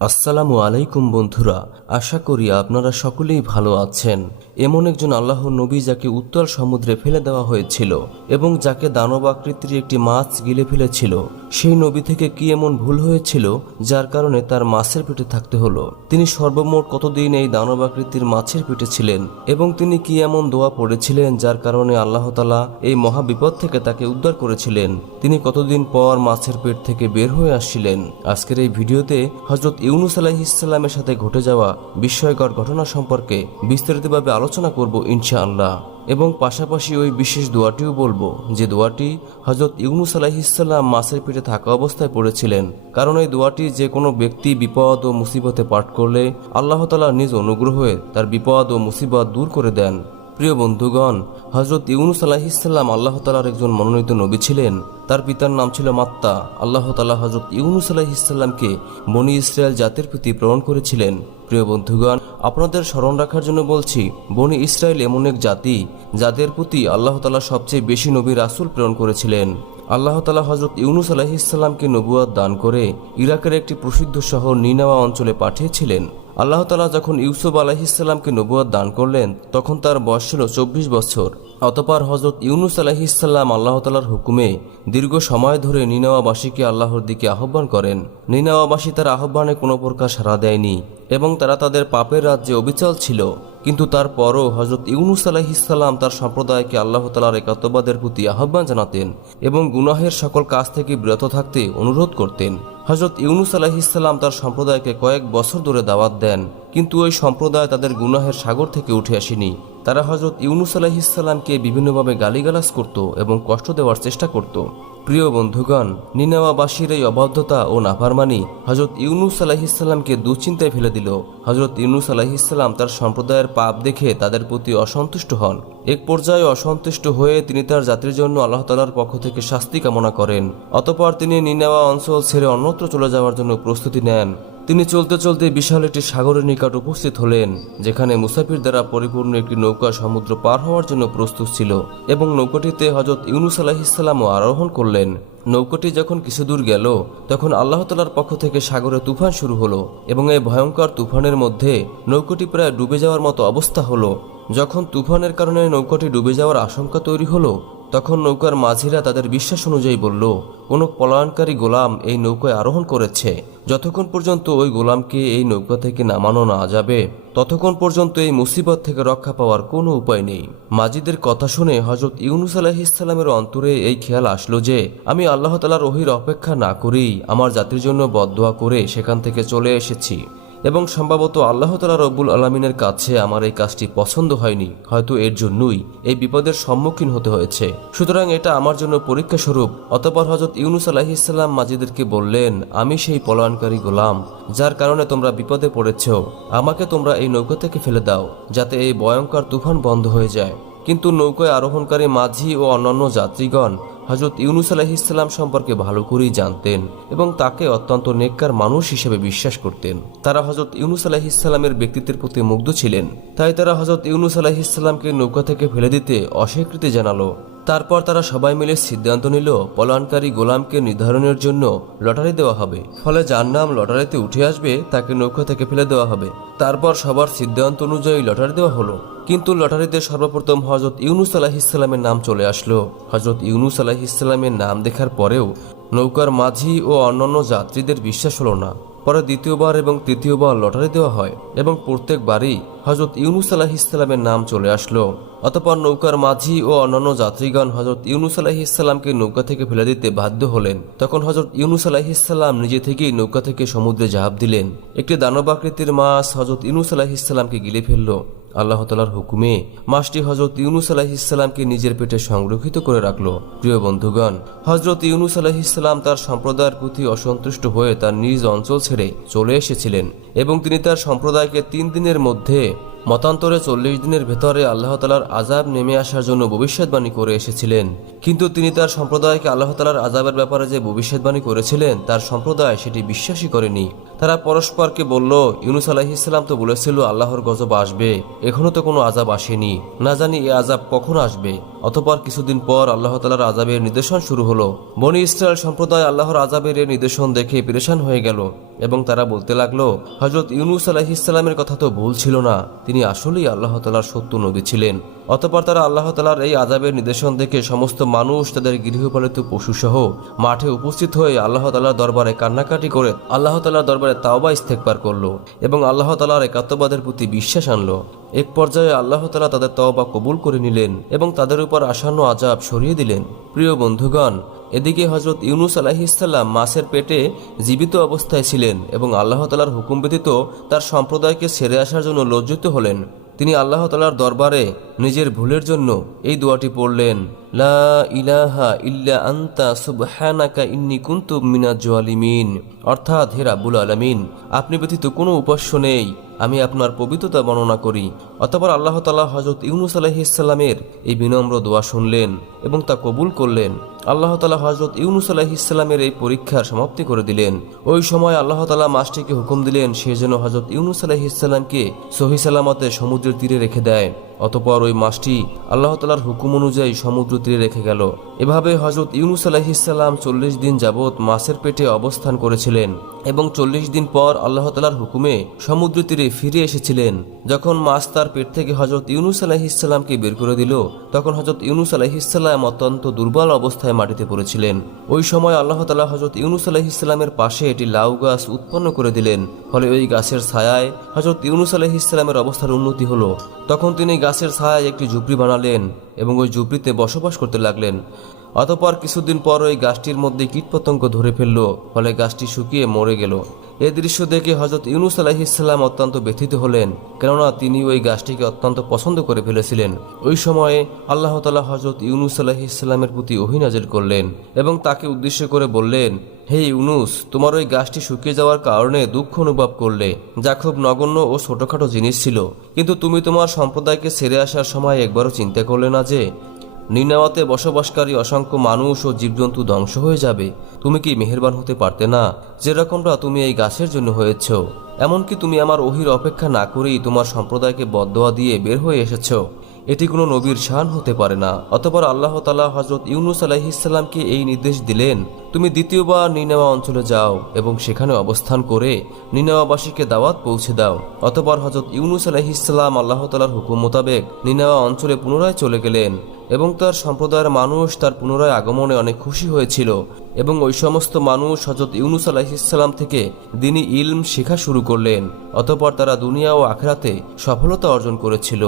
আসসালামু আলাইকুম বন্ধুরা, আশা করি আপনারা সকলেই ভালো আছেন। এমন একজন আল্লাহর নবী যাকে উত্তাল সমুদ্রে ফেলে দেওয়া হয়েছিল এবং যাকে দানব আকৃতির একটি মাছ গিলে ফেলেছিল, সেই নবী থেকে কি এমন ভুল হয়েছিল যার কারণে তার মাছের পেটে থাকতে হলো? তিনি সর্বমোট কতদিন এই দানব আকৃতির মাছের পেটে ছিলেন এবং তিনি কি এমন দোয়া পড়েছিলেন যার কারণে আল্লাহ তাআলা এই মহা বিপদ থেকে তাকে উদ্ধার করেছিলেন? তিনি কতদিন পর মাছের পেট থেকে বের হয়ে আসছিলেন? আজকের এই ভিডিওতে হযরত ইউনূস আলাইহিস সালামের সাথে ঘটে যাওয়া বিস্ময়কর ঘটনা সম্পর্কে বিস্তারিতভাবে আলোচনা করব ইনশাআল্লাহ, এবং পাশাপাশি ওই বিশেষ দোয়াটিও বলবো যে দোয়াটি হযরত ইউনূস আলাইহিস সালাম মাছের পেটে থাকা অবস্থায় পড়েছিলেন। কারণ এই দোয়াটি যে কোনো ব্যক্তি বিপদ ও মুসিবতে পাঠ করলে আল্লাহ তাআলা নিজ অনুগ্রহে তার বিপদ ও মুসিবত দূর করে দেন। প্রিয় বন্ধুগণ, হযরত ইউনূস আলাইহিস সালাম আল্লাহ তাআলার একজন মনোনীত নবী ছিলেন। তার পিতার নাম ছিল মাত্তা। আল্লাহ তাআলা হযরত ইউনূস আলাইহিস সালামকে বনী ইসরায়েল জাতির প্রতি প্রেরণ করেছিলেন। প্রিয় বন্ধুগণ, আপনাদের স্মরণ রাখার জন্য বলছি, বনী ইসরায়েল এমন এক জাতি যাদের প্রতি আল্লাহ তাআলা সবচেয়ে বেশি নবী রাসূল প্রেরণ করেছিলেন। আল্লাহ তাআলা হযরত ইউনূস আলাইহিস সালামকে নবুয়ত দান করে ইরাকের একটি প্রসিদ্ধ শহর নিনাওয়া অঞ্চলে পাঠিয়েছিলেন। আল্লাহ তাআলা যখন ইউসুফ আলাইহিস সালামকে নবুয়ত দান করলেন তখন তার বয়স ছিল 24 বছর। অতঃপর হযরত ইউনূস আলাইহিস সালাম আল্লাহ তাআলার হুকুমে দীর্ঘ সময় ধরে নিনাওয়াবাসীকে আল্লাহর দিকে আহ্বান করেন। নিনাওয়াবাসী তার আহ্বানে কোনো প্রকার সাড়া দেয়নি এবং তারা তাদের পাপের রাজ্যে অবিচল ছিল। কিন্তু তারপরও হযরত ইউনূস আলাইহিস সালাম তার সম্প্রদায়কে আল্লাহ তাআলার একাত্মবাদের প্রতি আহ্বান জানাতেন এবং গুনাহের সকল কাজ থেকে বিরত থাকতে অনুরোধ করতেন। হযরত ইউনূস আলাইহিস সালাম তার সম্প্রদায়কে কয়েক বছর ধরে দাওয়াত দেন, কিন্তু ওই সম্প্রদায় তাদের গুনাহের সাগর থেকে উঠে আসেনি। তারা হযরত ইউনূস আলাইহিস সালামকে বিভিন্নভাবে গালিগালাজ করত এবং কষ্ট দেওয়ার চেষ্টা করত। প্রিয় বন্ধুগণ, নিনাওয়াবাসীর এই অবাধ্যতা ও নাফরমানি হযরত ইউনূস আলাইহিস সালামকে দুশ্চিন্তায় ফেলে দিল। হযরত ইউনূস আলাইহিস সালাম তার সম্প্রদায়ের পাপ দেখে তাদের প্রতি অসন্তুষ্ট হন। এক পর্যায়ে অসন্তুষ্ট হয়ে তিনি তার জাতির জন্য আল্লাহ তাআলার পক্ষ থেকে শাস্তি কামনা করেন। অতঃপর তিনি নিনাওয়া অঞ্চল ছেড়ে অন্যত্র চলে যাওয়ার জন্য প্রস্তুতি নেন। তিনি চলতে চলতে বিশাল একটি সাগরের নিকট উপস্থিত হলেন, যেখানে মুসাফির দ্বারা পরিপূর্ণ একটি নৌকা সমুদ্র পার হওয়ার জন্য প্রস্তুত ছিল এবং নৌকাটিতে হযরত ইউনূস আলাইহিস সালামও আরোহণ করলেন। নৌকাটি যখন কিছু দূর গেল তখন আল্লাহ তাআলার পক্ষ থেকে সাগরে তুফান শুরু হলো এবং এই ভয়ঙ্কর তুফানের মধ্যে নৌকাটি প্রায় ডুবে যাওয়ার মতো অবস্থা হলো। যখন তুফানের কারণে নৌকাটি ডুবে যাওয়ার আশঙ্কা তৈরি হলো তখন নৌকার মাঝিরা তাদের বিশ্বাস অনুযায়ী বলল, কোনো পলায়নকারী গোলাম এই নৌকায় আরোহণ করেছে। যতক্ষণ পর্যন্ত ওই গোলামকে এই নৌকা থেকে নামানো না যাবে ততক্ষণ পর্যন্ত এই মুসিবত থেকে রক্ষা পাওয়ার কোনো উপায় নেই। মাজিদের কথা শুনে হযরত ইউনূস আলাইহিস সালামের অন্তরে এই খেয়াল আসলো যে আমি আল্লাহ তাআলার ওহীর অপেক্ষা না করেই আমার জাতির জন্য বদদোয়া করে সেখান থেকে চলে এসেছি এবং সম্ভবত আল্লাহ তাআলা রব্বুল আলামিনের কাছে আমার এই কাজটি পছন্দ হয়নি, হয়তো এর জন্যই এই বিপদের সম্মুখীন হতে হয়েছে। সুতরাং এটা আমার জন্য পরীক্ষা স্বরূপ। অতঃপর হযরত ইউনূস আলাইহিস সালাম মাজিদেরকে বললেন, আমি সেই পলায়নকারী গোলাম যার কারণে তোমরা বিপদে পড়েছ। আমাকে তোমরা এই নৌকা থেকে ফেলে দাও যাতে এই ভয়ঙ্কর তুফান বন্ধ হয়ে যায়। কিন্তু নৌকায় আরোহণকারী মাঝি ও অন্যান্য যাত্রীগণ হযরত ইউনূস আলাইহিস সালাম সম্পর্কে ভালো করেই জানতেন এবং তাকে অত্যন্ত নেককার মানুষ হিসেবে বিশ্বাস করতেন। তারা হযরত ইউনূস আলাইহিস সালামের ব্যক্তিত্বের প্রতি মুগ্ধ ছিলেন, তাই তারা হযরত ইউনূস আলাইহিস সালামকে নৌকা থেকে ফেলে দিতে অস্বীকৃতি জানালো। তারপর তারা সবাই মিলে সিদ্ধান্ত নিল পলায়নকারী গোলামকে নির্ধারণের জন্য লটারি দেওয়া হবে, ফলে যার নাম লটারিতে উঠে আসবে তাকে নৌকা থেকে ফেলে দেওয়া হবে। তারপর সবার সিদ্ধান্ত অনুযায়ী লটারি দেওয়া হলো, কিন্তু লটারিতে সর্বপ্রথম হযরত ইউনূস আলাইহিস সালামের নাম চলে আসলো। হযরত ইউনূস আলাইহিস সালামের নাম দেখার পরেও নৌকার মাঝি ও অন্যান্য যাত্রীদের বিশ্বাস হলো না। পরে দ্বিতীয়বার এবং তৃতীয়বার লটারি দেওয়া হয় এবং প্রত্যেকবারই হযরত ইউনূস আলাইহিস সালামের নাম চলে আসলো। অতঃপর নৌকার মাঝি ও অন্যান্য যাত্রীগণ হযরত ইউনূস আলাইহিস সালামকে নৌকা থেকে ফেলে দিতে বাধ্য হলেন। তখন হযরত ইউনূস আলাইহিস সালাম নিজে থেকেই নৌকা থেকে সমুদ্রে ঝাঁপ দিলেন। একটি দানবাকৃতির মাছ হযরত ইউনূস আলাইহিস সালামকে গিলে ফেলল। আল্লাহ তাআলার হুকুমে মাছটি হযরত ইউনূস আলাইহিস সালামকে নিজের পেটে সংরক্ষিত করে রাখলো। প্রিয় বন্ধুগণ, হযরত ইউনূস আলাইহিস সালাম তার সম্প্রদায়ের প্রতি অসন্তুষ্ট হয়ে তার নিজ অঞ্চল ছেড়ে চলে এসেছিলেন এবং তিনি তার সম্প্রদায়কে 3 দিনের মধ্যে মতান্তরে 40 দিনের ভেতরে আল্লাহ তাআলার আযাব নেমে আসার জন্য ভবিষ্যৎবাণী করে এসেছিলেন। কিন্তু তিনি তার সম্প্রদায়কে আল্লাহ তাআলার আযাবের ব্যাপারে যে ভবিষ্যৎবাণী করেছিলেন তার সম্প্রদায় সেটি বিশ্বাসই করেনি। তারা পরস্পরকে বলল, ইউনুস আলাইহিসসালাম তো বলেছিল আল্লাহর গজব আসবে, এখনো তো কোনো আযাব আসেনি, না জানি এ আযাব কখন আসবে। অতঃপর কিছুদিন পর আল্লাহ তাআলার আযাবের নিদর্শন শুরু হলো। বনী ইসরায়েল সম্প্রদায় আল্লাহর আযাবের এই নিদর্শন দেখে পেরেশান হয়ে গেল এবং তারা বলতে লাগলো, হযরত ইউনুস আলাইহিসসালামের কথা তো ভুল ছিল না, তিনি আসলেই আল্লাহ তাআলার সত্য নবী ছিলেন। অতঃপর তারা আল্লাহ তাআলার এই আযাবের নিদর্শন দেখে সমস্ত মানুষ তাদের গৃহপালিত পশুসহ মাঠে উপস্থিত হয়ে আল্লাহ তাআলার দরবারে কান্নাকাটি করে আল্লাহ তাআলার দরবারে তাওবা ইস্তেগফার করলো এবং আল্লাহ তাআলার একাত্মবাদের প্রতি বিশ্বাস আনলো। এক পর্যায়ে আল্লাহ তাআলা তাদের তওবা কবুল করে নিলেন এবং তাদের উপর আসন্ন আযাব সরিয়ে দিলেন। প্রিয় বন্ধুগণ, এদিকে হযরত ইউনুস আলাইহিসসালাম মাছের পেটে জীবিত অবস্থায় ছিলেন এবং আল্লাহ তাআলার হুকুম ব্যতীত তার সম্প্রদায়কে ছেড়ে আসার জন্য লজ্জিত হলেন। তিনি আল্লাহ তাআলার দরবারে নিজের ভুলের জন্য এই দোয়াটি পড়লেন, লা ইলাহা ইল্লা আনতা সুবহানাকা ইন্নী কুনতু মিনাজ জালিমিন, অর্থাৎ হে রাব্বুল আলামিন, আপনি ব্যতীত কোনো উপাস্য নেই, আমি আপনার পবিত্রতা বর্ণনা করি। অতঃপর আল্লাহ তাআলা হযরত ইউনুস আলাইহিসসালামের এই বিনম্র দোয়া শুনলেন এবং তা কবুল করলেন। আল্লাহ তাআলা হযরত ইউনুস আলাইহিসসালামের এই পরীক্ষার সমাপ্তি করে দিলেন। ওই সময় আল্লাহ তাআলা মাছটিকে হুকুম দিলেন সে যেন হযরত ইউনুস আলাইহিসসালামকে সহি সালামতে সমুদ্রের তীরে রেখে দেয়। অতঃপর ওই মাছটি আল্লাহ তাআলার হুকুম অনুযায়ী সমুদ্র তীরে রেখে গেল। এভাবে হযরত ইউনুস আলাইহিসসালাম 40 দিন যাবৎ মাছের পেটে অবস্থান করেছিলেন এবং 40 দিন পর আল্লাহ তাআলার হুকুমে সমুদ্র তীরে ফিরে এসেছিলেন। যখন মাছ তার পেট থেকে হযরত ইউনুস আলাইহিসসালামকে বের করে দিল, তখন হযরত ইউনুস আলাইহিসসালাম অত্যন্ত দুর্বল অবস্থায় মাটিতে পড়েছিলেন। ওই সময় আল্লাহ তাআলা হযরত ইউনুস আলাইহিসসালামের পাশে একটি লাউ গাছ উৎপন্ন করে দিলেন। ফলে ওই গাছের ছায়ায় হযরত ইউনুস আলাইহিসসালামের অবস্থার উন্নতি হলো। তখন তিনি গাছের ছায়ায় একটি ঝুপড়ি বানালেন এবং ওই ঝুপড়িতে বসবাস করতে লাগলেন। অতঃপর কিছুদিন পর ওই গাছটির মধ্যে কীটপতঙ্গ ধরে ফেলল, ফলে গাছটি শুকিয়ে মরে গেল। এই দৃশ্য দেখে হযরত ইউনুস আলাইহিসসালাম অত্যন্ত ব্যথিত হলেন, কেননা তিনি ওই গাছটিকে অত্যন্ত পছন্দ করে ফেলেছিলেন। ওই সময়ে আল্লাহ তাআলা হযরত ইউনুস আলাইহিসসালামের প্রতি ওহী নাযিল করলেন এবং তাকে উদ্দেশ্য করে বললেন, হে ইউনুস, তোমার ওই গাছটি শুকিয়ে যাওয়ার কারণে দুঃখ অনুভব করলে, যা খুব নগণ্য ও ছোটখাটো জিনিস ছিল, কিন্তু তুমি তোমার সম্প্রদায়কে ছেড়ে আসার সময় একবারও চিন্তা করলে না যে নিনাওয়াতে বসবাসকারী অসংখ্য মানুষ ও জীবজন্তু ধ্বংস হয়ে যাবে। তুমি কি মেহেরবান হতে পারতে না, যেরকমটা তুমি এই গাছের জন্য হয়েছ? এমনকি তুমি আমার ওহির অপেক্ষা না করেই তোমার সম্প্রদায়কে বদদোয়া দিয়ে বের হয়ে এসেছ। এটি কোনো নবীর শান হতে পারে না। অতঃপর আল্লাহ তাআলা হযরত ইউনুস আলাইহিসসালামকে এই নির্দেশ দিলেন, তুমি দ্বিতীয়বার নিনেওয়া অঞ্চলে যাও এবং সেখানে অবস্থান করে নিনেওয়াবাসীকে দাওয়াত পৌঁছে দাও। অতঃপর হযরত ইউনুস আলাইহিসসালাম আল্লাহ তাআলার হুকুম মোতাবেক নিনেওয়া অঞ্চলে পুনরায় চলে গেলেন এবং তার সম্প্রদায়ের মানুষ তার পুনরায় আগমনে অনেক খুশি হয়েছিল এবং ওই সমস্ত মানুষ হযরত ইউনুস আলাইহিসসালাম থেকে দ্বীনি ইলম শেখা শুরু করলেন। অতঃপর তারা দুনিয়া ও আখিরাতে সফলতা অর্জন করেছিল।